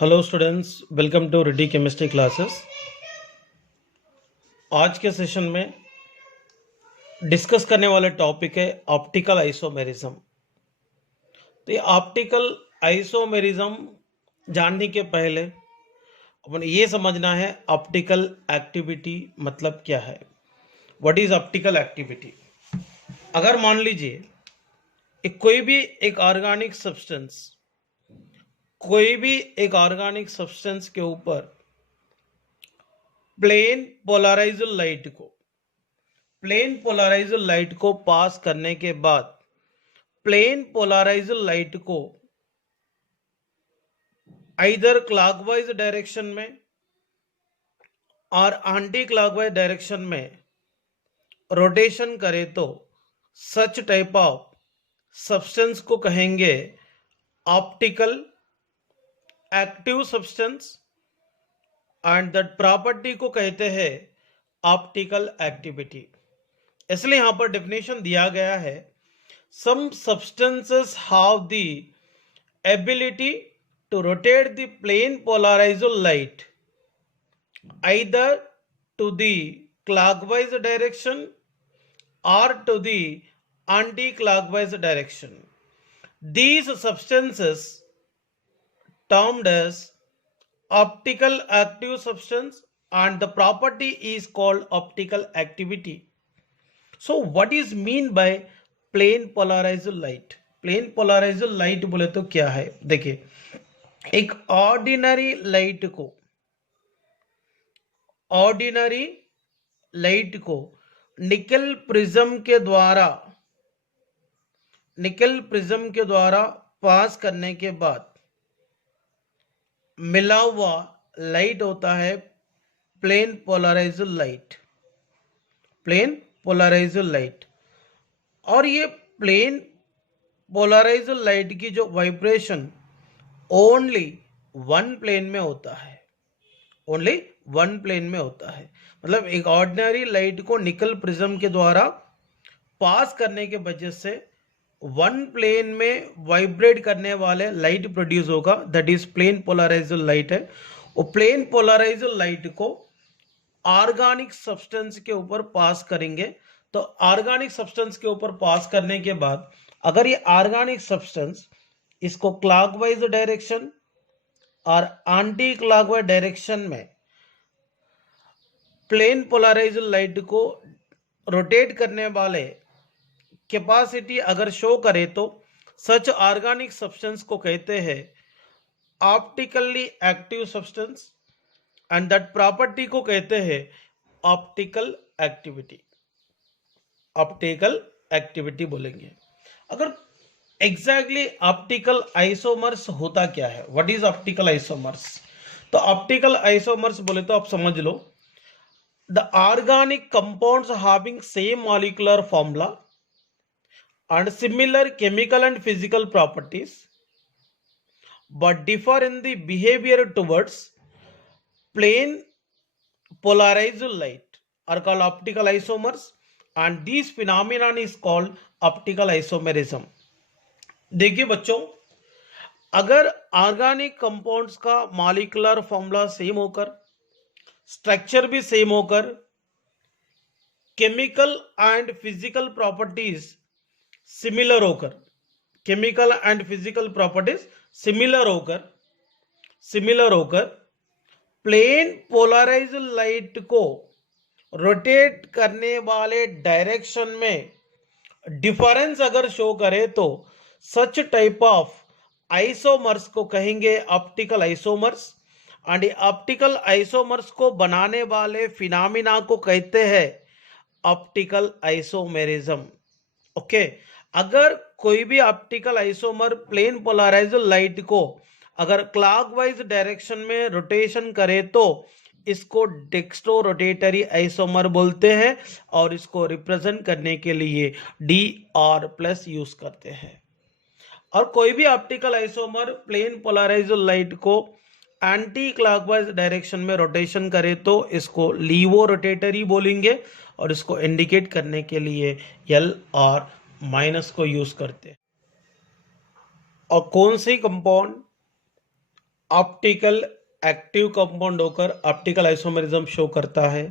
Hello students, welcome to ready chemistry classes. आज के session में डिस्कस करने वाले टॉपिक है ऑप्टिकल आइसोमेरिज्म। तो ये ऑप्टिकल आइसोमेरिज्म जानने के पहले अपन ये समझना है ऑप्टिकल एक्टिविटी मतलब क्या है। What is optical activity? अगर मान लीजिए कोई भी एक ऑर्गेनिक सब्सटेंस के ऊपर प्लेन पोलराइज्ड लाइट को पास करने के बाद प्लेन पोलराइज्ड लाइट को आइदर क्लॉकवाइज डायरेक्शन में और एंटी क्लॉकवाइज डायरेक्शन में रोटेशन करे तो सच टाइप ऑफ सब्सटेंस को कहेंगे optical active substance and that property को कहते हैं ऑप्टिकल एक्टिविटी। इसलिए यहां पर डेफिनेशन दिया गया है, some substances have the ability to rotate the plane polarized light either to the clockwise direction or to the anti-clockwise direction. These substances termed as optical active substance and the property is called optical activity. So what is mean by plane polarized light? Plane polarized light बोले तो क्या है? देखिए, एक ordinary light को निकल prism के द्वारा पास करने के बाद मिला हुआ लाइट होता है प्लेन पोलराइज्ड लाइट। और ये प्लेन पोलराइज्ड लाइट की जो वाइब्रेशन ओनली वन प्लेन में होता है। मतलब एक ऑर्डिनरी लाइट को निकल प्रिज्म के द्वारा पास करने के वजह से वन प्लेन में वाइब्रेट करने वाले लाइट प्रोड्यूस होगा, that is plane polarized light है। वो प्लेन पोलराइज्ड लाइट को ऑर्गेनिक सब्सटेंस के ऊपर पास करेंगे। तो ऑर्गेनिक सब्सटेंस के ऊपर पास करने के बाद अगर ये ऑर्गेनिक सब्सटेंस इसको क्लॉकवाइज डायरेक्शन और एंटी क्लॉकवाइज डायरेक्शन में प्लेन पोलराइज्ड लाइट को रोटेट करने वाले कैपेसिटी अगर शो करे तो सच ऑर्गेनिक सब्सटेंस को कहते हैं optically active substance and that property को कहते हैं ऑप्टिकल एक्टिविटी बोलेंगे। अगर एग्जैक्टली ऑप्टिकल आइसोमर्स होता क्या है? What is optical isomers? तो ऑप्टिकल आइसोमर्स बोले तो आप समझ लो, the organic compounds having same molecular formula and similar chemical and physical properties but differ in the behavior towards plane polarized light are called optical isomers, and this phenomenon is called optical isomerism. देखिए बच्चों, अगर organic compounds का molecular formula same होकर, structure भी same होकर, chemical and physical properties similar होकर plane polarized light को rotate करने वाले डायरेक्शन में डिफरेंस अगर शो करे तो सच टाइप ऑफ आइसोमर्स को कहेंगे optical isomers. And optical isomers को बनाने वाले फिनोमिना को कहते हैं ऑप्टिकल आइसोमेरिज्म। ओके, अगर कोई भी optical isomer plane polarized light को अगर क्लॉकवाइज डायरेक्शन में रोटेशन करे तो इसको डेक्स्ट्रो रोटेटरी आइसोमर बोलते हैं और इसको रिप्रेजेंट करने के लिए Dr+ यूज करते हैं। और कोई भी optical isomer plane polarized light को एंटी क्लॉकवाइज डायरेक्शन में रोटेशन करे तो इसको लीवो रोटेटरी बोलेंगे और इसको इंडिकेट करने के लिए L को यूज करते हैं। और कौन सी कंपाउंड ऑप्टिकल एक्टिव कंपाउंड होकर ऑप्टिकल आइसोमेरिज्म शो करता है,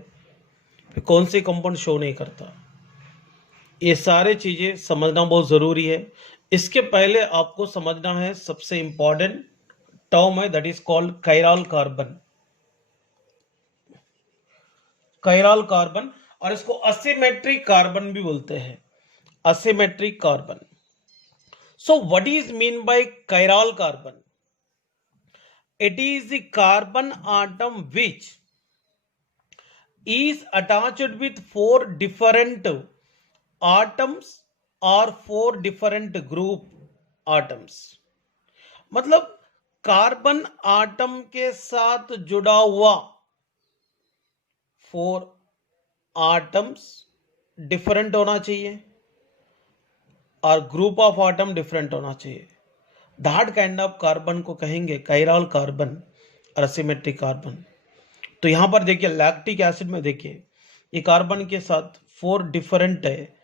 फिर कौन से कंपाउंड शो नहीं करता। ये सारे चीजें समझना बहुत जरूरी है। इसके पहले आपको समझना है सबसे इंपॉर्टेंट टर्म है, that is called chiral carbon. Chiral carbon, और इसको असिमेट्रिक कार्बन भी बोलते हैं, asymmetric carbon. So what is mean by chiral carbon? It is the carbon atom which is attached with four different atoms or four different group atoms। मतलब carbon atom के साथ जुड़ा हुआ फोर आटम्स डिफरेंट होना चाहिए और group of atom different होना चाहिए। दैट काइंड ऑफ कार्बन को कहेंगे कायरल कार्बन और असिमेट्रिक कार्बन। तो यहां पर देखिए लैक्टिक एसिड में देखिए ये कार्बन के साथ फोर डिफरेंट है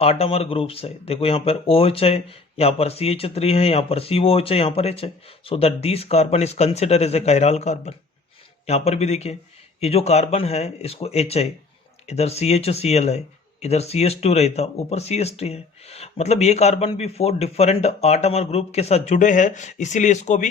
आटम और ग्रुप्स है। देखो यहाँ पर OH है, यहाँ पर CH3 है, यहाँ पर COH है, यहाँ पर H है। So that this carbon is consider as a chiral carbon. यहाँ पर भी देखिए ये जो कार्बन है इसको H है, इधर CHCl है, इधर CH2 रहता, ऊपर CH3 है। मतलब ये कार्बन भी फोर डिफरेंट आटम और ग्रुप के साथ जुड़े हैं, इसीलिए इसको भी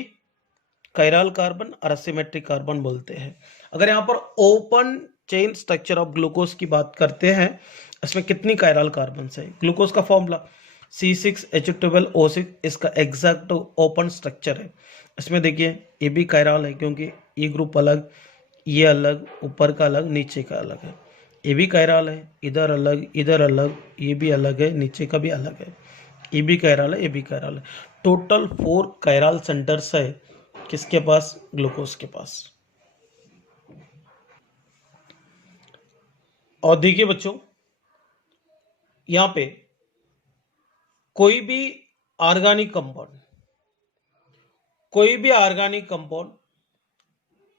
कायरल कार्बन और असिमेट्रिक कार्बन बोलते हैं। अगर यहाँ पर open chain structure of glucose की बात करते हैं, इसमें कितनी कायरल कार्बन है? ग्लूकोज का फॉर्मूला C6H12O6, इसका एग्जैक्ट ओपन स्ट्रक्चर है। इसमें देखिए ये भी कायरल है क्योंकि ये ग्रुप अलग, ये अलग, ऊपर का अलग, नीचे का अलग है। ये भी कायरल है, इधर अलग, इधर अलग, ये भी अलग है, नीचे का भी अलग है। ये भी कायरल है, ये भी कायरल है। टोटल 4 कायरल सेंटर्स है किसके पास? ग्लूकोज के पास। और देखिए बच्चों यहां पे कोई भी ऑर्गेनिक कंपाउंड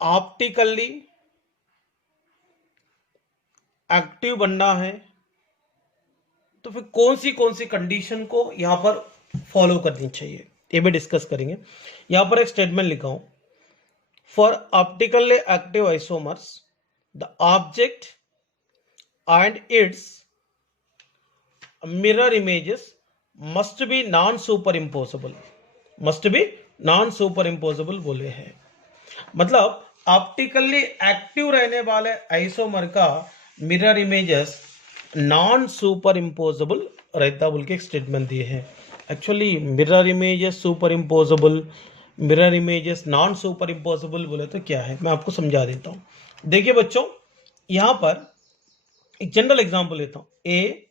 ऑप्टिकली एक्टिव बनना है तो फिर कौन सी कंडीशन को यहां पर फॉलो करनी चाहिए, ये भी डिस्कस करेंगे। यहां पर एक स्टेटमेंट लिखा हूं, for optically active isomers the object and it's mirror images must be non super imposable बोले हैं। मतलब ऑप्टिकली एक्टिव रहने वाले आइसोमर का mirror images non super imposable रहता बोल के एक स्टेटमेंट दिए हैं। Actually mirror images super imposable, mirror images non super imposable बोले तो क्या है, मैं आपको समझा देता हूं। देखिए बच्चों यहां पर एक जनरल एग्जांपल लेता हूं, ए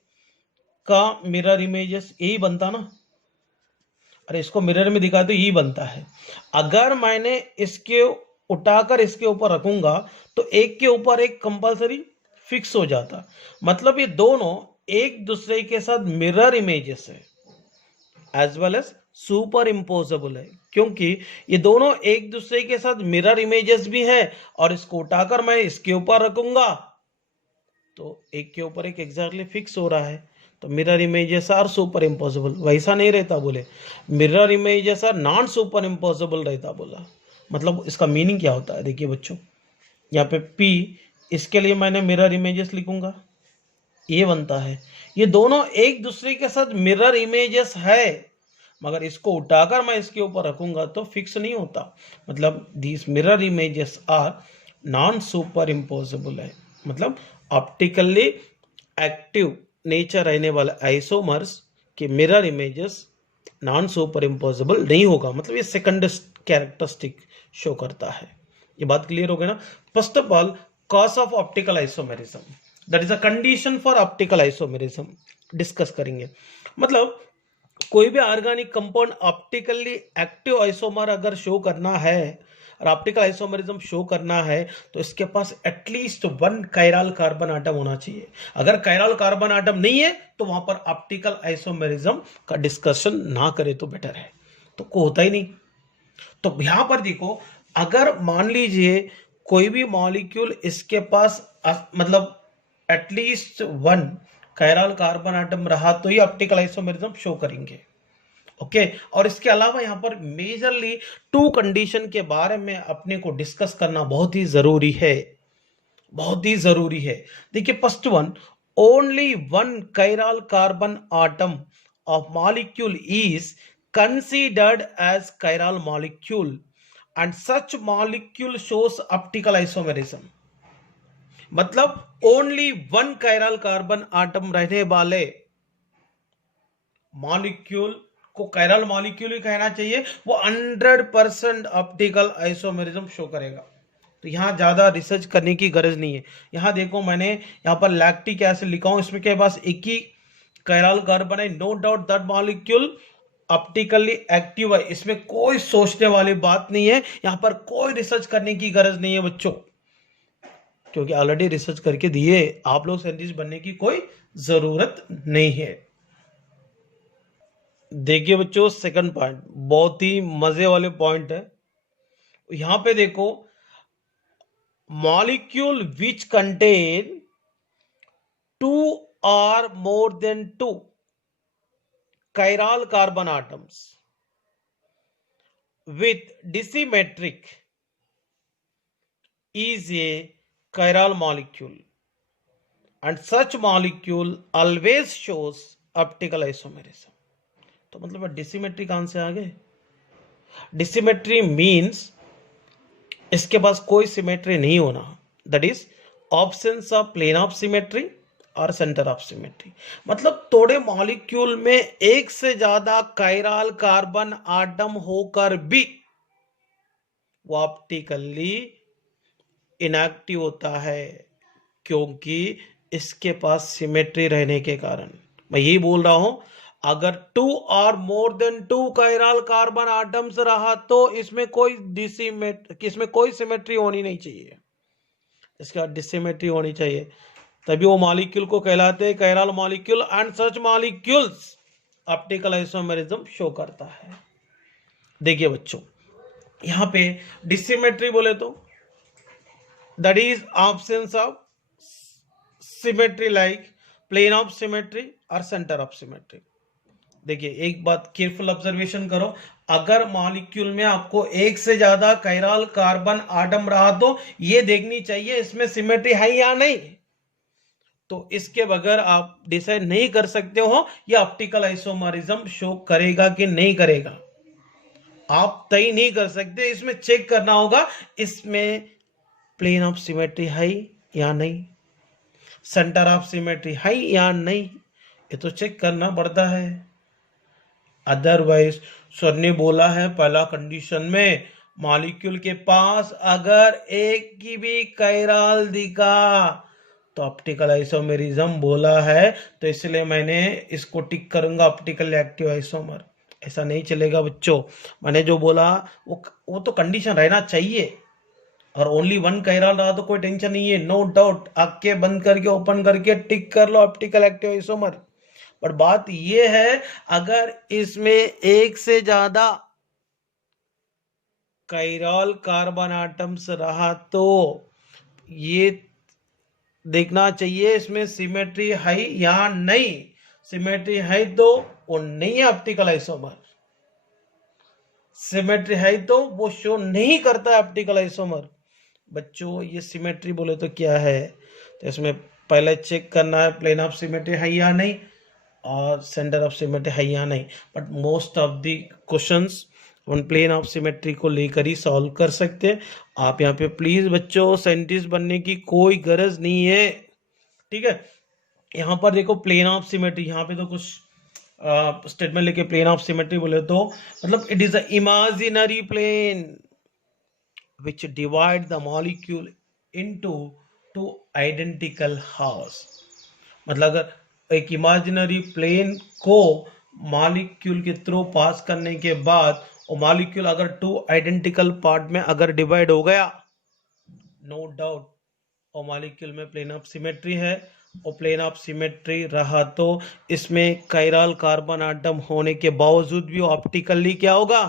का मिरर इमेजेस यही बनता ना, अरे इसको मिरर में दिखा तो यही बनता है। अगर मैंने इसके उठाकर इसके ऊपर रखूंगा तो एक के ऊपर एक कंपलसरी फिक्स हो जाता। मतलब ये दोनों एक दूसरे के साथ मिरर इमेजेस है as well as superimposable है, क्योंकि ये दोनों एक दूसरे के साथ मिरर इमेजेस भी है और इसको उठाकर मैं इसके ऊपर रखूंगा तो एक के ऊपर एक एग्जैक्टली फिक्स हो रहा है। तो mirror images are super impossible, वैसा नहीं रहता बोले, mirror images are non super impossible रहता बोला। मतलब इसका मीनिंग क्या होता है? देखिए बच्चों यहाँ पे P, इसके लिए मैंने मिरर इमेजेस लिखूंगा, ये बनता है। ये दोनों एक दूसरे के साथ मिरर इमेजेस है, मगर इसको उठाकर मैं इसके ऊपर रखूंगा तो फिक्स नहीं होता। मतलब this mirror images are non super impossible है। मतलब ऑप्टिकली एक्टिव नेचर रहने वाले आइसोमर्स के mirror images non super impossible नहीं होगा। मतलब ये सेकंड कैरेक्टरिस्टिक शो करता है। ये बात क्लियर हो गई ना? First of all cause of optical isomerism, that is a condition for optical isomerism discuss करेंगे। मतलब कोई भी organic compound optically active isomer अगर शो करना है और ऑप्टिकल आइसोमेरिज्म शो करना है तो इसके पास एटलीस्ट 1 कायरल कार्बन आटम होना चाहिए। अगर कायरल कार्बन आटम नहीं है तो वहां पर ऑप्टिकल आइसोमेरिज्म का डिस्कशन ना करे तो बेटर है, तो को होता ही नहीं। तो यहां पर देखो अगर मान लीजिए कोई भी मॉलिक्यूल इसके पास मतलब एटलीस्ट 1 कायरल कार्बन आटम रहा तो ही ऑप्टिकल आइसोमेरिज्म शो करेंगे। ओके। और इसके अलावा यहाँ पर मेजरली 2 कंडीशन के बारे में अपने को डिस्कस करना बहुत ही जरूरी है, बहुत ही जरूरी है। देखिए first one, only one chiral carbon atom of molecule is considered as chiral molecule and such molecule shows optical isomerism. मतलब only one chiral carbon atom रहने वाले मॉलिक्यूल को कायरल मॉलिक्यूल ही कहना चाहिए, वो 100% ऑप्टिकल आइसोमेरिज्म शो करेगा। तो यहां ज्यादा रिसर्च करने की गरज नहीं है। यहां देखो मैंने यहां पर लैक्टिक एसिड लिखा हूं, इसमें के पास एक ही कायरल कार्बन है, no doubt that molecule optically active है, इसमें कोई सोचने वाली बात नहीं है, यहां पर कोई रिसर्च करने की गरज नहीं है बच्चों, क्योंकि ऑलरेडी रिसर्च करके दिए, आप लोग साइंटिस्ट बनने की कोई जरूरत नहीं है। देखिए बच्चों सेकंड पॉइंट बहुत ही मजे वाले पॉइंट है। यहां पे देखो, molecule which contain 2 or more than 2 chiral carbon atoms with dissymmetric is a chiral molecule and such molecule always shows optical isomerism। तो मतलब डिसिमेट्री कहां से आ गए? डिसिमेट्री मीन्स इसके पास कोई सिमेट्री नहीं होना, that is absence of plane of symmetry और सेंटर ऑफ सिमेट्री। मतलब थोड़े मॉलिक्यूल में एक से ज्यादा कायरल कार्बन आटम होकर भी वो ऑप्टिकली इनएक्टिव होता है, क्योंकि इसके पास सिमेट्री रहने के कारण। मैं यही बोल रहा हूं, अगर 2 और more than 2 chiral carbon atoms रहा तो इसमें कोई सिमेट्री होनी नहीं चाहिए, इसका डिसिमेट्री होनी चाहिए, तभी वो मॉलिक्यूल को कहलाते हैं chiral molecule and such molecules optical isomerism show करता है। देखिए बच्चों यहां पे डिसिमेट्री बोले तो that is absence of symmetry like plane of symmetry और सेंटर ऑफ सिमेट्री। देखिए एक बात केयरफुल ऑब्जर्वेशन करो, अगर मॉलिक्यूल में आपको एक से ज्यादा कायरल कार्बन आटम रहा तो ये देखनी चाहिए इसमें सिमेट्री है या नहीं, तो इसके बगैर आप डिसाइड नहीं कर सकते हो ये ऑप्टिकल आइसोमेरिज्म शो करेगा कि नहीं करेगा, आप तय नहीं कर सकते। इसमें चेक करना होगा इसमें प्लेन ऑफ सिमेट्री है या नहीं, सेंटर ऑफ सिमेट्री है या नहीं, ये तो चेक करना पड़ता है। अदरवाइज सर ने बोला है पहला कंडीशन में मॉलिक्यूल के पास अगर एक की भी कायरल दिखा तो ऑप्टिकल आइसोमेरिज्म बोला है, तो इसलिए मैंने इसको टिक करूंगा ऑप्टिकल एक्टिव आइसोमर। ऐसा नहीं चलेगा बच्चों, मैंने जो बोला वो तो कंडीशन रहना चाहिए, और ओनली वन कायरल रहा तो कोई टेंशन नहीं है, नो डाउट आंखें बंद करके ओपन करके टिक कर लो ऑप्टिकल एक्टिव आइसोमर। पर बात यह है अगर इसमें एक से ज्यादा कायरल कार्बन आटम्स रहा तो ये देखना चाहिए इसमें सिमेट्री है या नहीं, सिमेट्री है तो वो नहीं है ऑप्टिकल आइसोमर, सिमेट्री है तो वो शो नहीं करता है ऑप्टिकल आइसोमर। बच्चों ये सिमेट्री बोले तो क्या है, तो इसमें पहले चेक करना है प्लेन ऑफ सिमेट्री है या नहीं और सेंटर ऑफ सिमेट्री है या नहीं। But most of the questions one plane of symmetry को लेकर ही सॉल्व कर सकते हैं। आप यहाँ पे प्लीज बच्चों साइंटिस्ट बनने की कोई गरज नहीं है, ठीक है। यहाँ पर देखो प्लेन ऑफ सिमेट्री, यहाँ पे तो कुछ स्टेटमेंट लेके प्लेन ऑफ सिमेट्री बोले तो मतलब it is a imaginary plane which divide the molecule into 2 identical halves। मतलब अगर एक इमेजिनरी प्लेन को मॉलिक्यूल के थ्रू पास करने के बाद वो मॉलिक्यूल अगर 2 आइडेंटिकल पार्ट में अगर डिवाइड हो गया, नो डाउट वो मॉलिक्यूल में प्लेन ऑफ सिमेट्री है, और प्लेन ऑफ सिमेट्री रहा तो इसमें कायरल कार्बन आटम होने के बावजूद भी ऑप्टिकली क्या होगा,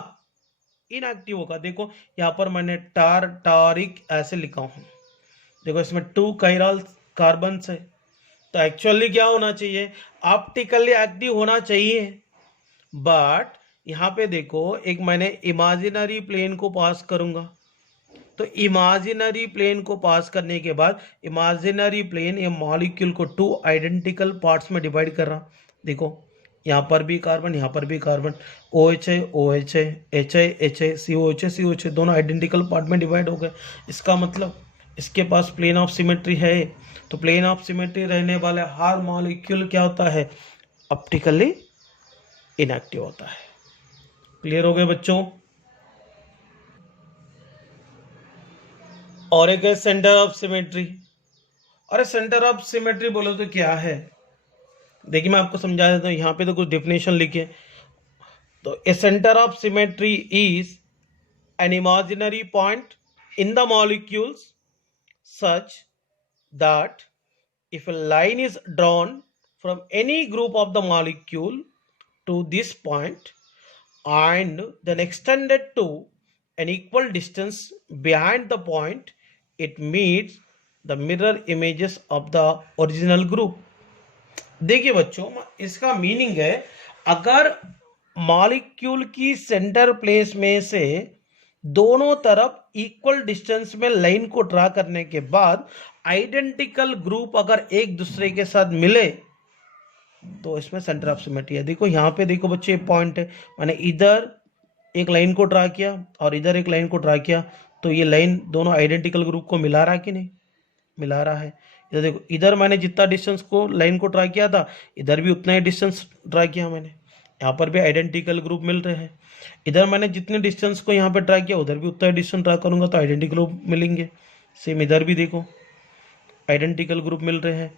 इनएक्टिव होगा। देखो यहाँ पर मैंने टारिक ऐसे लिखा हूं, देखो इसमें 2 कायरल कार्बन है, तो एक्चुअली क्या होना चाहिए, ऑप्टिकली एक्टिव होना चाहिए, बट यहाँ पे देखो, एक मैंने इमेजिनरी प्लेन को पास करूंगा, तो इमेजिनरी प्लेन को पास करने के बाद इमेजिनरी प्लेन ये मॉलिक्यूल को 2 आइडेंटिकल पार्ट्स में डिवाइड कर रहा। देखो यहाँ पर भी कार्बन, यहाँ पर भी कार्बन, ओ एच है, ओ एच है, एच है, एच है, सी ओ एच है, सी ओ एच है, दोनों आइडेंटिकल पार्ट में डिवाइड हो गए। इसका मतलब इसके पास प्लेन ऑफ सिमेट्री है। तो प्लेन ऑफ सिमेट्री रहने वाले हर मॉलिक्यूल क्या होता है, ऑप्टिकली इनएक्टिव होता है। क्लियर हो गए बच्चों? और एक है सेंटर ऑफ सिमेट्री। अरे सेंटर ऑफ सिमेट्री बोलो तो क्या है, देखिए मैं आपको समझा देता हूँ। यहाँ पे तो कुछ डेफिनेशन लिखे। तो a centre of symmetry is an imaginary point in the molecules such that if a line is drawn from any group of the molecule to this point and then extended to an equal distance behind the point, it meets the mirror images of the original group. देखिए बच्चों, इसका meaning है, अगर molecule की centre place में से दोनों तरफ इक्वल डिस्टेंस में लाइन को ड्रा करने के बाद आइडेंटिकल ग्रुप अगर एक दूसरे के साथ मिले तो इसमें सेंटर ऑफ सिमेट्री है। देखो यहाँ पे देखो बच्चे, पॉइंट है, मैंने इधर एक लाइन को ड्रा किया और इधर एक लाइन को ड्रा किया, तो ये लाइन दोनों आइडेंटिकल ग्रुप को मिला रहा है कि नहीं, मिला रहा है। इधर देखो, इधर मैंने जितना डिस्टेंस को लाइन को ड्रा किया था, इधर भी उतना ही डिस्टेंस ड्रा किया मैंने, यहाँ पर भी आइडेंटिकल ग्रुप मिल रहे हैं। इधर मैंने जितने डिस्टेंस को यहाँ पे ड्रा किया, उधर भी उतना ही डिस्टेंस ड्रा करूंगा तो आइडेंटिकल ग्रुप मिलेंगे। सेम इधर भी देखो आइडेंटिकल ग्रुप मिल रहे हैं,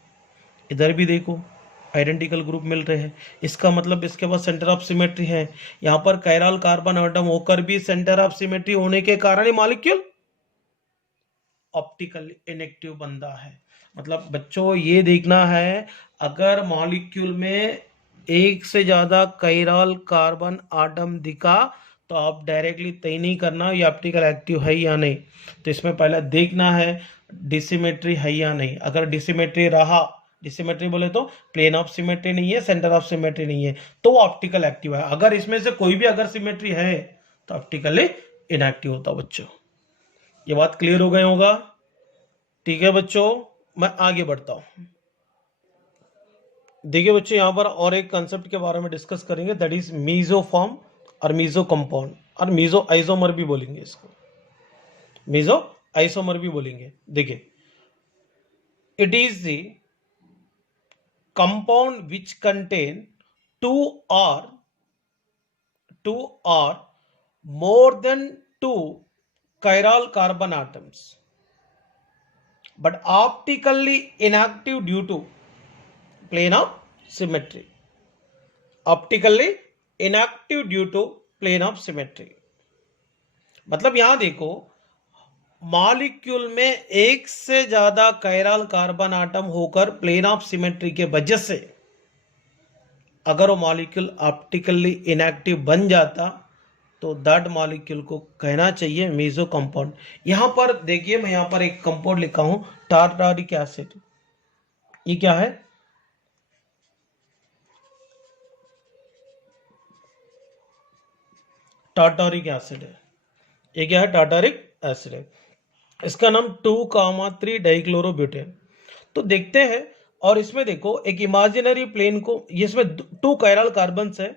इधर भी देखो आइडेंटिकल ग्रुप मिल रहे हैं। इसका मतलब इसके पास सेंटर ऑफ सिमेट्री है। यहाँ पर कायरल कार्बन एटम होकर भी सेंटर ऑफ सिमेट्री होने के कारण ही मॉलिक्यूल ऑप्टिकली इनएक्टिव बनता है। मतलब बच्चों ये देखना है, अगर मॉलिक्यूल में एक से ज्यादा कायरल कार्बन आटम दिखा तो आप डायरेक्टली तय नहीं करना ये ऑप्टिकल एक्टिव है या नहीं। तो इसमें पहले देखना है डिसिमेट्री है या नहीं। अगर डिसिमेट्री रहा, डिसिमेट्री बोले तो प्लेन ऑफ सिमेट्री नहीं है, सेंटर ऑफ सिमेट्री नहीं है, तो वो ऑप्टिकल एक्टिव है। अगर इसमें से कोई भी अगर सिमेट्री है तो ऑप्टिकली इनएक्टिव होता है। बच्चों ये बात क्लियर हो गए होगा? ठीक है बच्चों, मैं आगे बढ़ता हूं। देखिए बच्चों, यहां पर और एक कंसेप्ट के बारे में डिस्कस करेंगे, दैट इज मीजोफॉर्म और मीजो कंपाउंड और मीजो आइसोमर भी बोलेंगे इसको, मीजो आइसोमर भी बोलेंगे। देखिए, it is the compound which contain two or more than two chiral carbon atoms but optically inactive due to plane of symmetry. Optically inactive due to plane of symmetry मतलब यहां देखो, molecule में एक से ज्यादा कायरल कार्बन आटम होकर plane of symmetry के वजह से अगर वो मॉलिक्यूल ऑप्टिकली इनएक्टिव बन जाता तो दैट मॉलिक्यूल को कहना चाहिए मीजो कंपाउंड। यहां पर देखिए, मैं यहां पर एक कंपाउंड लिखा हूं टार्टारिक एसिड। ये क्या है? टार्टारिक एसिड है। ये क्या है? टार्टारिक एसिड है। इसका नाम 2,3 डाइक्लोरोब्यूटेन। तो देखते हैं, और इसमें देखो एक इमेजिनरी प्लेन को, इसमें 2 कायरल कार्बन्स है,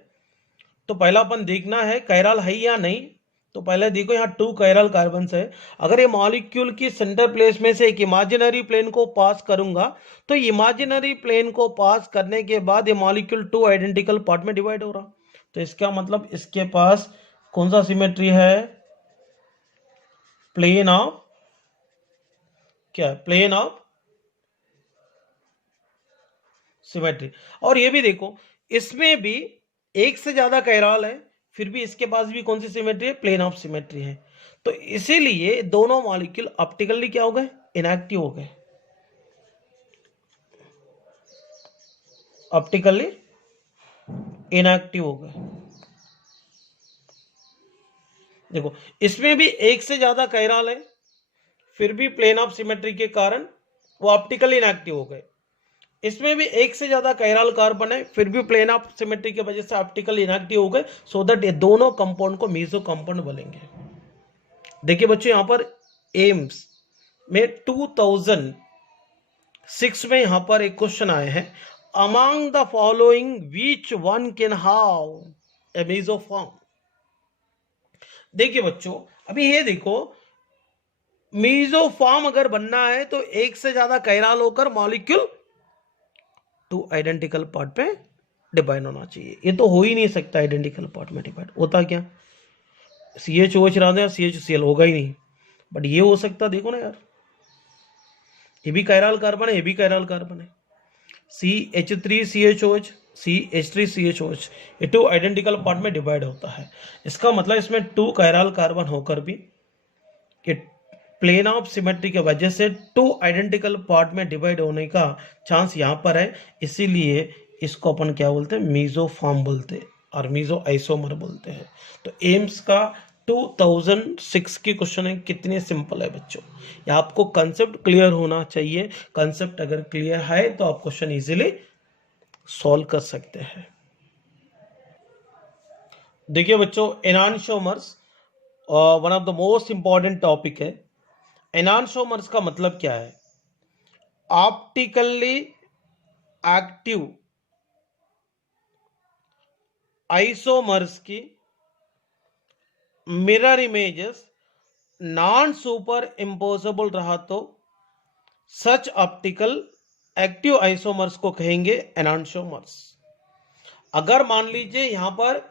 तो पहला अपन देखना है कायरल है या नहीं। तो पहले देखो यहाँ 2 कायरल कार्बन्स है। अगर ये मॉलिक्यूल की सेंटर प्लेस में से एक इमेजिनरी प्लेन को पास करूंगा तो इमेजिनरी प्लेन को पास करने के बाद ये मॉलिक्यूल 2 आइडेंटिकल पार्ट में डिवाइड हो रहा। तो इसका मतलब इसके पास कौन सा सिमेट्री है? प्लेन ऑफ क्या? Plane of symmetry. और ये भी देखो, इसमें भी एक से ज्यादा कायरल है, फिर भी इसके पास भी कौन सी सिमेट्री है? प्लेन ऑफ सिमेट्री है। तो इसीलिए दोनों मॉलिक्यूल ऑप्टिकली क्या हो गए? इनएक्टिव हो गए, ऑप्टिकली इनएक्टिव हो गए। देखो, इसमें भी एक से ज्यादा कायरल है, फिर भी प्लेन ऑफ सिमेट्री के कारण वो ऑप्टिकली इनएक्टिव हो गए। इसमें भी एक से ज्यादा कायरल कार्बन है, फिर भी प्लेन ऑफ सिमेट्री की वजह से ऑप्टिकल इनएक्टिव हो गए, सो दैट ये दोनों कंपाउंड को मीसो कंपाउंड बोलेंगे। देखिए बच्चों, यहां पर एम्स में 2006 में यहां पर एक क्वेश्चन आए हैं, among the following which one can have a mesoform. देखिए बच्चों, अभी ये देखो, मेसोफॉर्म अगर बनना है तो एक से ज्यादा कायरल होकर मॉलिक्यूल 2 आइडेंटिकल पार्ट में डिवाइड होना चाहिए। ये तो हो ही नहीं सकता आइडेंटिकल पार्ट में डिवाइड, होता क्या, CH OH रहा था, CHCl होगा ही नहीं, बट ये हो सकता, देखो ना यार, ये भी कायरल कार्बन है, ये भी कायरल कार्बन है, CH3CHOH, CH3CHOH, ये 2 आइडेंटिकल पार्ट में डिवाइड होता है। इसका मतलब इसमें 2 कायरल कार्बन होकर भी कि प्लेन ऑफ सिमेट्री की वजह से 2 आइडेंटिकल पार्ट में डिवाइड होने का चांस यहां पर है, इसीलिए इसको अपन क्या बोलते हैं, मेसोफॉर्म बोलते हैं और मेसो आइसोमर बोलते हैं। तो एम्स का 2006 की क्वेश्चन है, कितने सिंपल है बच्चों, ये आपको कंसेप्ट क्लियर होना चाहिए। कंसेप्ट अगर क्लियर है तो आप क्वेश्चन इजीली सॉल्व कर सकते हैं। देखिए बच्चों, enantiomers one of the most important topic है। एनान्शोमर्स का मतलब क्या है, ऑप्टिकली एक्टिव आइसोमर्स की mirror images non super imposable रहा तो सच ऑप्टिकल एक्टिव आइसोमर्स को कहेंगे एनान्शोमर्स। अगर मान लीजिए यहां पर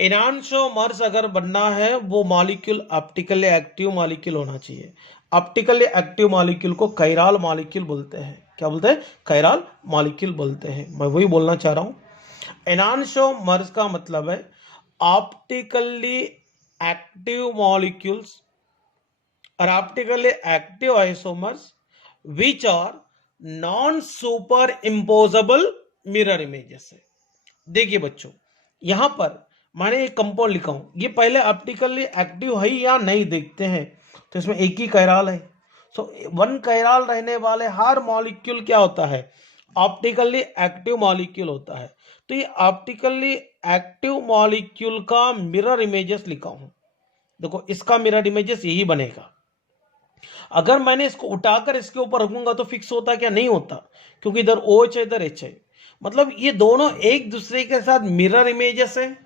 एनान्शोमर्स अगर बनना है, वो मॉलिक्यूल ऑप्टिकली एक्टिव मॉलिक्यूल होना चाहिए। ऑप्टिकली एक्टिव मॉलिक्यूल को कायरल मॉलिक्यूल बोलते हैं। क्या बोलते हैं, कायरल मॉलिक्यूल बोलते हैं। मैं वही बोलना चाह रहा हूं, एनान्शोमर्स का मतलब है ऑप्टिकली एक्टिव मॉलिक्यूल्स और optically active isomers which are non super imposable mirror images है। देखिए बच्चों, यहां पर मैंने एक कंपाउंड लिखा हूं, ये पहले ऑप्टिकली एक्टिव है या नहीं देखते हैं, तो इसमें एक ही कायरल है। सो 1 कायरल रहने वाले हर मॉलिक्यूल क्या होता है, ऑप्टिकली एक्टिव मॉलिक्यूल होता है। तो ये ऑप्टिकली एक्टिव मॉलिक्यूल का मिरर इमेजेस लिखा हूं। देखो, इसका मिरर इमेजेस यही बनेगा। अगर मैंने इसको उठाकर इसके ऊपर रखूंगा तो फिक्स होता क्या, नहीं होता, क्योंकि इधर OH है, इधर H है। मतलब ये दोनों एक दूसरे के साथ मिरर इमेजेस है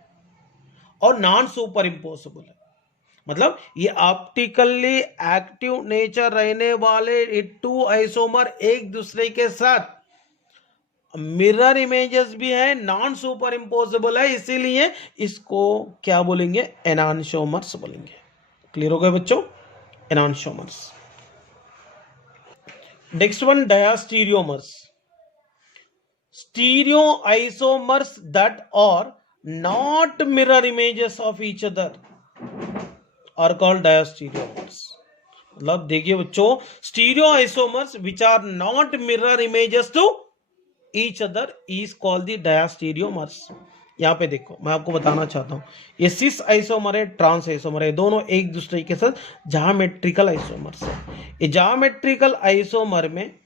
और नॉन सुपर इम्पोसिबल है। मतलब ये ऑप्टिकली एक्टिव नेचर रहने वाले 2 आइसोमर एक दूसरे के साथ मिरर इमेजेस भी है, नॉन सुपर इम्पोसिबल है, इसीलिए इसको क्या बोलेंगे, एनान्शोमर्स बोलेंगे। क्लियर हो गए बच्चों, enantiomers. Next one, diastereomers. Stereoisomers that are not mirror images of each other are called diastereomers. मतलब देखिए बच्चों, stereoisomers which are not mirror images to each other is called the diastereomers. यहाँ पे देखो, मैं आपको बताना चाहता हूँ, ये सिस आइसोमर है, ट्रांस आइसोमर है, दोनों एक दूसरे के साथ ज्यामेट्रिकल आइसोमर्स है। ये ज्यामेट्रिकल आइसोमर में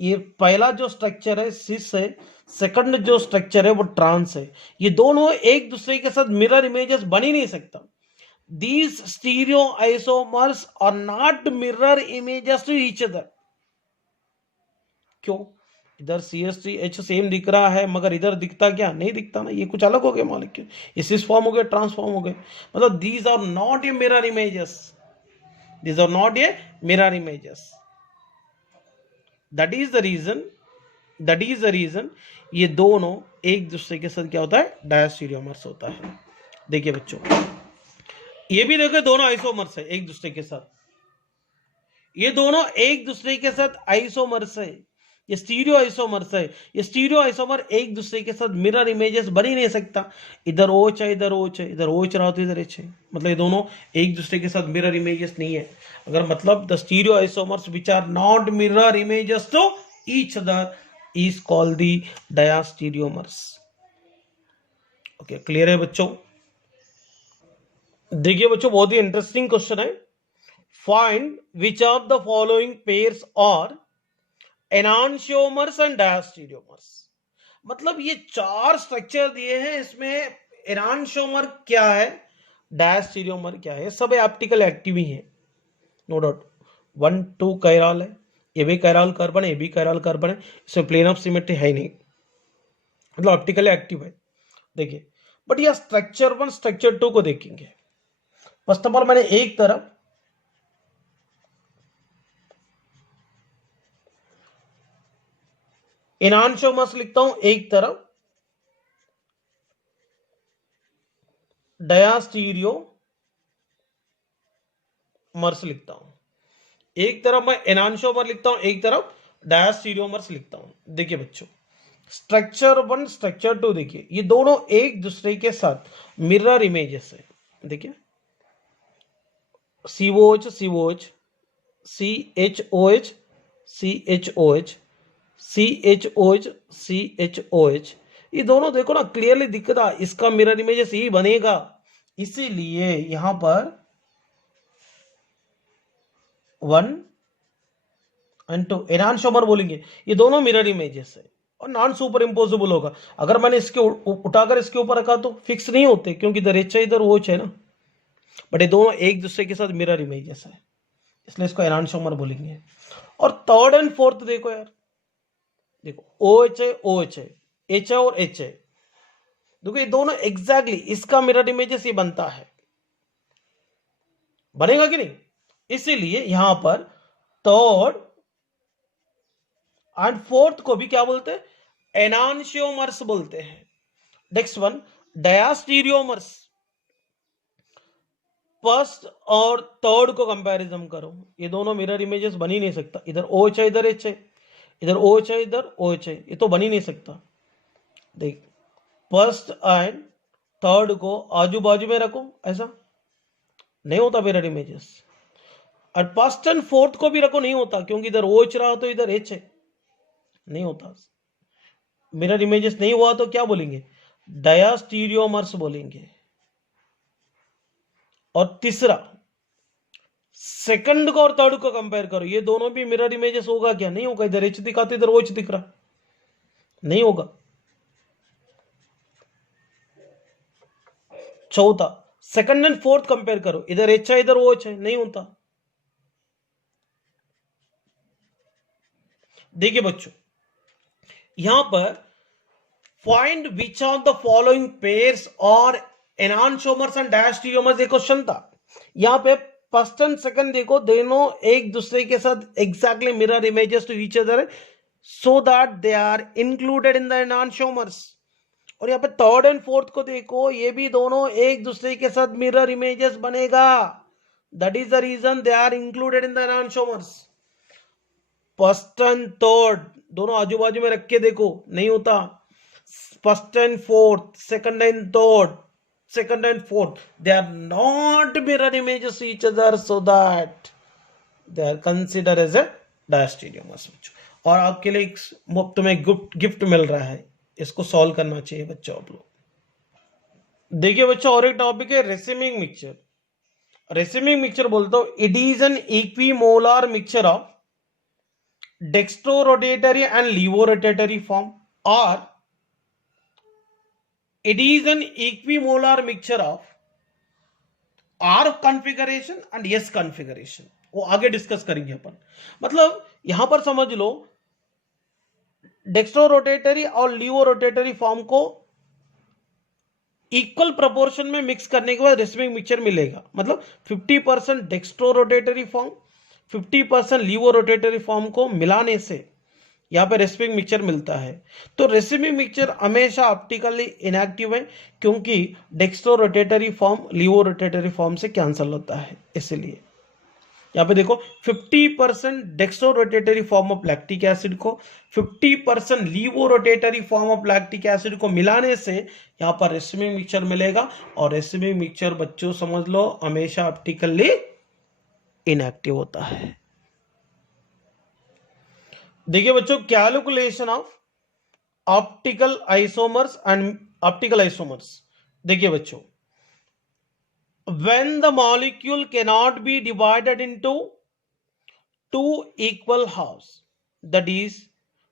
ये पहला जो स्ट्रक्चर है सिस है, सेकंड जो स्ट्रक्चर है वो ट्रांस है। ये दोनों एक दूसरे के साथ मिरर इमेजेस बन ही नहीं सकता। These stereo isomers are not mirror images to each other. क्यों, इधर CH3H सेम दिख रहा है, मगर इधर दिखता क्या, नहीं दिखता ना, ये कुछ अलग हो गया मॉलिक्यूल, ये सिस फॉर्म हो गए, ट्रांसफॉर्म हो गए। मतलब these are not a mirror images, these are not a mirror images. That is the reason ये दोनों एक दूसरे के साथ क्या होता है, डायस्टीरियोमर्स होता है। देखिए बच्चों, ये भी देखो, दोनों आइसोमर्स है एक दूसरे के साथ, ये दोनों एक दूसरे के साथ आइसोमर्स है, ये स्टीरियो आइसोमर्स है। ये स्टीरियो आइसोमर एक दूसरे के साथ मिरर इमेजेस बन ही नहीं सकता। इधर OH है, इधर OH है, इधर OH रहा तो इधर H है, मतलब ये दोनों एक दूसरे के साथ मिरर इमेजेस नहीं है। अगर मतलब the stereo isomers which are not mirror images to each other is called the diastereomers. Okay, clear है बच्चों। देखिए बच्चों, बहुत ही इंटरेस्टिंग क्वेश्चन है। Find which of the following pairs are enantiomers and diastereomers. मतलब ये चार स्ट्रक्चर दिए हैं, इसमें एनांशियोमर क्या है, डायस्टीरियोमर क्या है, सब ऑप्टिकल एक्टिव ही है, नो डाउट। 1 2 कैरल है, ये भी कैरल कार्बन है, ये भी कैरल कार्बन है, इसमें प्लेन ऑफ सिमेट्री है ही नहीं, मतलब ऑप्टिकल एक्टिव है। देखिए, बट यह स्ट्रक्चर 1 स्ट्रक्चर 2 को देखेंगे। फर्स्ट ऑफ ऑल मैंने एक तरफ एनांशियोमर्स लिखता हूं, एक तरफ डायस्टीरियोमर्स लिखता हूं, एक तरफ मैं एनांशियोमर लिखता हूं, एक तरफ डायस्टीरियोमर्स लिखता हूं। देखिए बच्चों, स्ट्रक्चर 1 स्ट्रक्चर 2, देखिए ये दोनों एक दूसरे के साथ मिरर इमेजेस है। देखिए COH COH, CHOH CHOH, CHOH CHOH, ये दोनों देखो ना, क्लियरली दिख रहा, इसका मिरर इमेजेस ही बनेगा, इसीलिए यहां पर 1 एंड 2 एनांशियोमर बोलेंगे, ये दोनों मिरर इमेजेस है और नॉन सुपर इम्पोजिबल होगा। अगर मैंने इसके उठाकर इसके ऊपर रखा तो फिक्स नहीं होते, क्योंकि इधर एच है इधर OH है ना, बट ये दोनों एक दूसरे के साथ मिरर इमेजेस है, इसलिए इसको एनांशियोमर बोलेंगे। और थर्ड एंड फोर्थ देखो यार, देखो OH है OH है, H है और H है, देखो ये दोनों एग्जैक्टली इसका मिरर इमेजेस ही बनता है, बनेगा कि नहीं, इसीलिए यहां पर थर्ड एंड फोर्थ को भी क्या बोलते हैं, एनांशियोमर्स बोलते हैं। Next one, diastereomers. फर्स्ट और थर्ड को कंपैरिजन करो, ये दोनों मिरर इमेजेस बन ही नहीं सकता, इधर OH है इधर H है, इधर OH है इधर OH है, ये तो बन ही नहीं सकता। देख, फर्स्ट एंड थर्ड को आजू बाजू में रखो, ऐसा नहीं होता मिरर इमेजेस। और फर्स्ट एंड फोर्थ को भी रखो, नहीं होता, क्योंकि इधर OH रहा तो इधर H है, नहीं होता, मिरर इमेजेस नहीं हुआ तो क्या बोलेंगे, डायस्टीरियोमर्स बोलेंगे। और तीसरा, सेकंड को और थर्ड को कंपेयर करो, ये दोनों भी मिरर इमेजेस होगा क्या, नहीं होगा, इधर H दिखा तो इधर OH दिख रहा, नहीं होगा। चौथा, सेकंड एंड फोर्थ कंपेयर करो, इधर H है इधर OH है, नहीं होता। देखिए बच्चों, यहां पर find which of the following pairs और एनांशियोमर्स एंड डायस्टीरियोमर्स, ये क्वेश्चन था। यहां पे फर्स्ट एंड सेकंड देखो, दोनों एक दूसरे के साथ exactly mirror images to each other, so that they are included in the enantiomers. और यहाँ पे थर्ड एंड फोर्थ को देखो, ये भी दोनों एक दूसरे के साथ मिरर इमेजेस बनेगा, that is the reason they are included in the enantiomers. First and third दोनों आजू बाजू में रख के देखो, नहीं होता। First and fourth, second and third, second and fourth, they are not mirror images of each other, so that they are considered as a diastereomers। और आपके लिए तुम्हें गिफ्ट मिल रहा है, इसको सॉल्व करना चाहिए बच्चों आप लोग। देखिए बच्चों, और एक टॉपिक है रेसिमिक मिक्सचर। रेसिमिक मिक्सचर बोलता हूं, it is an equimolar mixture of dextrorotatory and laevorotatory form, और it is an equimolar mixture of R configuration and S configuration, वो आगे डिस्कस करेंगे अपन। मतलब यहां पर समझ लो, डेक्स्ट्रो रोटेटरी और लीवो रोटेटरी फॉर्म को इक्वल प्रोपोर्शन में मिक्स करने के बाद रेसिमिक मिक्सचर मिलेगा। मतलब 50% dextro rotatory form, 50% laevo rotatory form को मिलाने से यहां पे रेसिमिक मिक्सचर मिलता है। तो रेसिमिक मिक्सचर हमेशा ऑप्टिकली इनएक्टिव है, क्योंकि dextro rotatory form laevo rotatory form से कैंसिल होता है, इसलिए यहां पे देखो 50% dextro rotatory form of lactic acid को 50% laevo rotatory form of lactic acid को मिलाने से यहां पर रेसिमिक मिक्सचर मिलेगा। और रेसिमिक मिक्सचर बच्चों समझ लो हमेशा ऑप्टिकली इनएक्टिव होता है। देखिए बच्चों, calculation of optical isomers and optical isomers. देखिए बच्चों, when the molecule cannot be divided into two equal halves, that is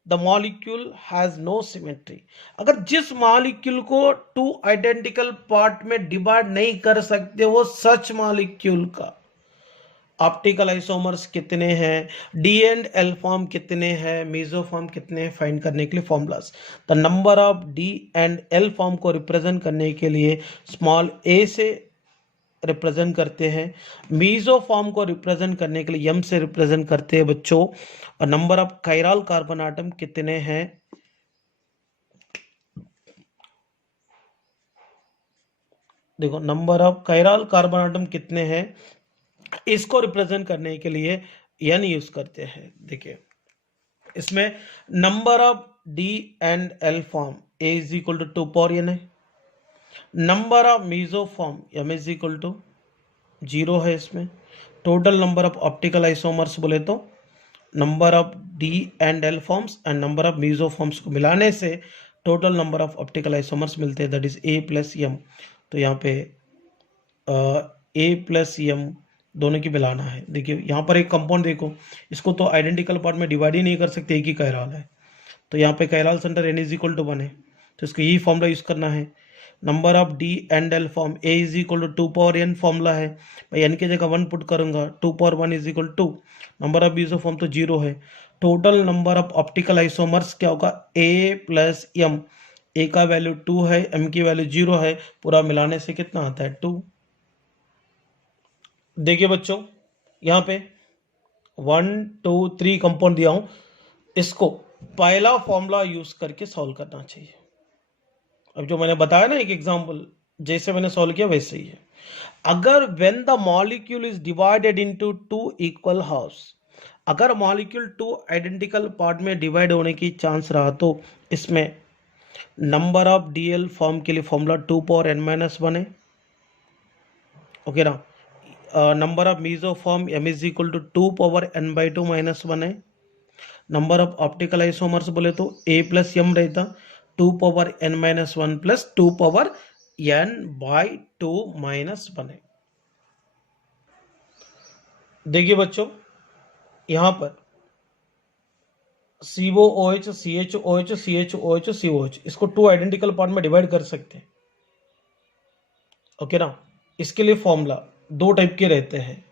the molecule has no symmetry. अगर जिस मॉलिक्यूल को टू आइडेंटिकल पार्ट में डिवाइड नहीं कर सकते वो सच मॉलिक्यूल का ऑप्टिकल आइसोमर्स कितने हैं, डी एंड एल फॉर्म कितने हैं, मेसोफॉर्म कितने हैं, फाइंड करने के लिए formulas. The number of D and L form को रिप्रेजेंट करने के लिए स्मॉल ए से रिप्रेजेंट करते हैं, मेसोफॉर्म को रिप्रेजेंट करने के लिए एम से रिप्रेजेंट करते हैं बच्चों। और number of chiral carbon atom कितने हैं, देखो number of chiral carbon atom कितने हैं, इसको रिप्रेजेंट करने के लिए एन यूज करते हैं। देखिए इसमें number of D and L form A is equal to 2 power n है, number of mesoform M is equal to 0 है। इसमें total number of optical isomers बोले तो number of D and L forms and number of mesoforms को मिलाने से total number of optical isomers मिलते हैं, that is A plus M. तो यहाँ पे ए प्लस एम दोनों की मिलाना है। देखिए यहाँ पर एक कंपाउंड देखो, इसको तो आइडेंटिकल पार्ट में डिवाइड ही नहीं कर सकते, एक ही कायरल है। तो यहाँ पे chiral centre n is equal to 1 है, तो इसको यही फॉर्मूला यूज करना है। Number of D and L form A is equal to 2 power n formula है, मैं एन की जगह 1 पुट करूंगा, 2 power 1 is equal to, number of mesoform तो 0 है। Total number of optical isomers क्या होगा, ए प्लस एम, ए का वैल्यू 2 है, एम की वैल्यू 0 है, पूरा मिलाने से कितना आता है 2। देखिए बच्चों यहाँ पे 1 2 3 कंपाउंड दिया हूं, इसको पहला फॉर्मूला यूज करके सॉल्व करना चाहिए। अब जो मैंने बताया ना एक एग्जांपल, जैसे मैंने सॉल्व किया वैसे ही है। अगर when the molecule is divided into 2 equal halves, अगर मॉलिक्यूल 2 आइडेंटिकल पार्ट में डिवाइड होने की चांस रहा तो इसमें नंबर ऑफ डीएल फॉर्म के लिए फॉर्मूला 2 पावर n माइनस 1 है, ओके ना। Number of mesoform m is equal to 2 power n by 2 minus 1 है। नंबर ऑफ ऑप्टिकल आइसोमर्स बोले तो a प्लस m रहता, 2 power n minus 1 plus 2 power n by 2 minus 1 है। देखिए बच्चों यहां पर COOH, CHOH, CHOH, COH, इसको 2 आइडेंटिकल पार्ट में डिवाइड कर सकते हैं, ओके ना। इसके लिए फॉर्मूला 2 टाइप के रहते हैं,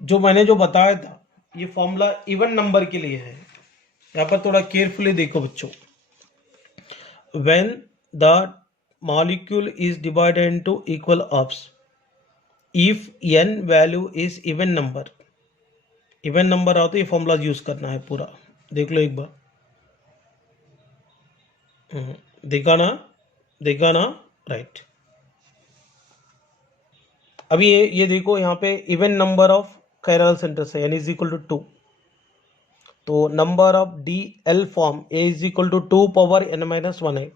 जो मैंने जो बताया था ये फॉर्मूला इवन नंबर के लिए है। यहां पर थोड़ा केयरफुली देखो बच्चों, when the molecule is divided into equal halves, if n value is even number, even number आओ तो ये फॉर्मूला यूज करना है पूरा, देख लो एक बार। देखा ना राइट। अभी ये देखो यहाँ पे even number of chiral centres है, n इज इक्वल टू 2, तो number of D L form A is equal to 2 power n minus 1 है,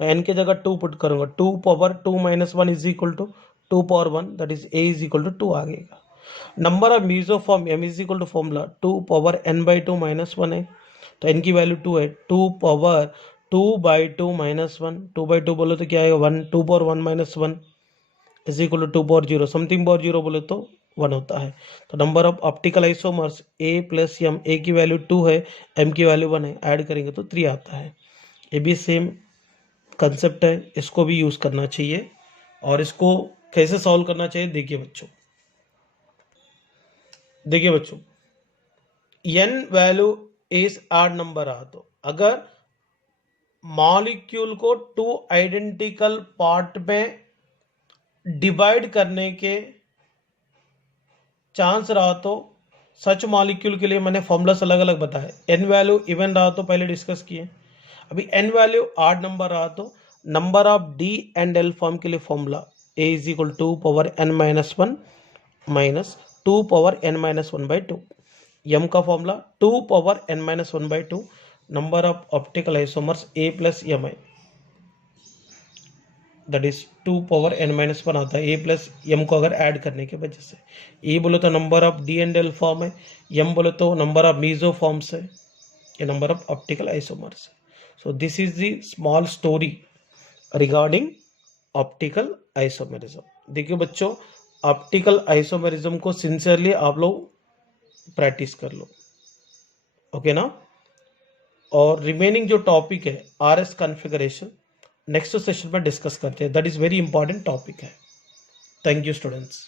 मैं n की जगह 2 पुट करूंगा, 2 power 2 minus 1 is equal to 2 power 1, that is a is equal to 2 आ गएगा। Number of mesoform m is equal to formula 2 power n by 2 minus 1 है, तो n की वैल्यू 2 है, 2 पावर 2 बाई 2 माइनस 1, 2 बाई 2 बोलो तो क्या आएगा 1, 2 power 1 minus 1 is equal to 2 power 0, something power 0 बोले तो 1 होता है। तो number of optical isomers a plus m, a की वैल्यू 2 है, m की वैल्यू 1 है, ऐड करेंगे तो 3 आता है। ये भी सेम कंसेप्ट है, इसको भी यूज करना चाहिए। और इसको कैसे सॉल्व करना चाहिए देखिए बच्चों, देखिए बच्चों n value is odd number आ, तो अगर मॉलिक्यूल को 2 आइडेंटिकल पार्ट में डिवाइड करने के चांस रहा तो सच मॉलिक्यूल के लिए मैंने फॉर्मूलास अलग अलग बताए। n वैल्यू इवन रहा तो पहले डिस्कस किए, अभी n वैल्यू आड नंबर रहा तो number of D and L form के लिए formula a is equal 2 power n minus 1 minus 2 power n minus 1 by 2, m का formula 2 power n minus 1 by 2, number of optical isomers a plus m है, that is 2 power n minus 1 आता है, a plus m को अगर add करने के वजह से। a बोले तो number of D and L form है, m बोले तो नंबर ऑफ मेसो फॉर्म्स है, ये नंबर ऑफ ऑप्टिकल आइसोमर्स है। So this is the small story regarding optical isomerism. देखिए बच्चों ऑप्टिकल आइसोमेरिज्म को सिंसियरली आप लोग प्रैक्टिस कर लो। ओके ना। और रिमेनिंग जो टॉपिक है RS कॉन्फ़िगरेशन नेक्स्ट सेशन में डिस्कस करते हैं, that is very important topic है। Thank you students.